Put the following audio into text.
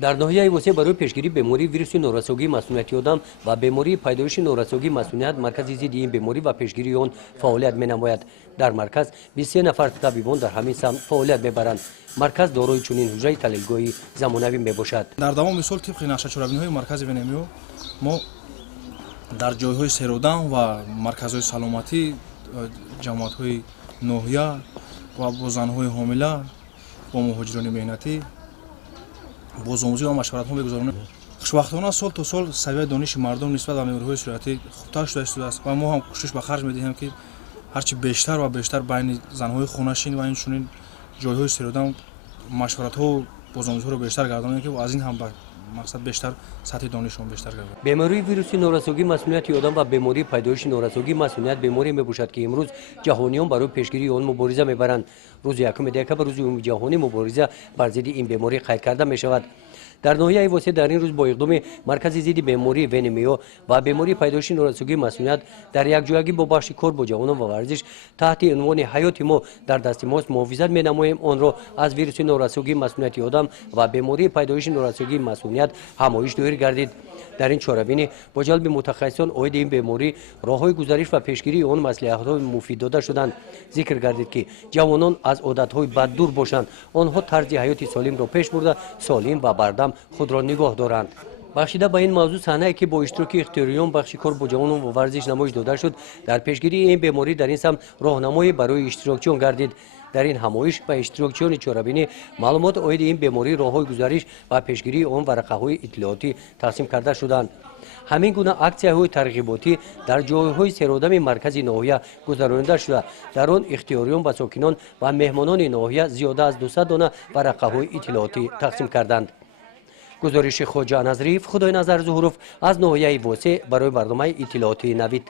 در ناحیه وسیع برای پیشگیری بیماری ویروس نوراسوگی مسئولیت آدم و بیماری پیدایش نوراسوگی مسئولیت مرکز ضد این بیماری و پیشگیری آن فعالیت می‌نماید. در مرکز 23 نفر طبیبان در همین سمت فعالیت می‌برند. مرکز دارای چنین حجره تحلیلگاهی زمانوی میباشد. در دوام سال طبق نقشه چاربین‌های مرکز ونمیو ما در جای‌های سیرودن و مرکزهای سلامتی جماعت‌های ناحیه و با زن‌های حامله با مهاجران مهنتی با آموزش و مشورت‌ها می‌گذاریم. خوشبختانه سال تا سال سویه دانش مردم نسبت به بیماری‌های صورتی خوبتر شده است و ما هم کوشش به خرج می‌دهیم که هرچی بیشتر و بیشتر بین زن‌های خونه‌شین و این چنین جای‌های سیرودن مشورت‌ها و بازآموزی‌ها رو بیشتر گردانیم که از این هم مقصد بیشتر سطح دانششون بیشتر گردد. بیماری ویروس نوراسوگی مسئولیت آدم و بیماری پیدایش نوراسوگی مسئولیت بیماری میباشد که امروز جهانیان برای پیشگیری آن مبارزه میبرند. روز یکم دکتر روز عمومی جهانی مبارزه بر ضد این بیماری قید کرده میشود. در ناحیه وسیع در این روز با اقدام مرکز ضد بیماری ونمیو و بیماری پیدایش نوراسوگی مسئولیت در یک جایگی با بخش کار با جوانان و ورزش تحت عنوان حیات ما در دست ماست محافظت می‌نماییم آن را از ویروس نوراسوگی مسئولیت آدم و بیماری پیدایش نوراسوگی مسئولیت همایش دایر گردید. در این چاره‌بینی با جلب متخصصان عاید این بیماری راه‌های گزارش و پیشگیری آن مصلحت‌های مفید داده شدند. ذکر گردید که جوانان از عادت‌های بد دور باشند. آنها طرز حیات سالم را پیش برده سالم و بردم خود را نگاه دارند. بخشیده به این موضوع صحنه‌ای که با اشتراک اختیاریون بخش کار با جوانان و ورزش نمایش داده شد در پیشگیری این بیماری در این سمت راهنمایی برای اشتراکچیان گردید. در این همایش به اشتراکچیان چاره‌بینی معلومات عاید این بیماری راه‌های گزارش و پیشگیری آن ورقه‌های اطلاعاتی تقسیم کرده شدند. همین گونه اکسی‌های ترغیباتی در جای‌های سیرودم مرکز ناحیه گذرانده شده. در آن اختیاریون و ساکنان و مهمانان ناحیه زیاده از 200 دانه ورقه‌های اطلاعاتی تقسیم کردند. گزارش خواجه نظریف خدای نظر ظهوروف از ناحیه وسیع برای برنامه اطلاعاتی نوید.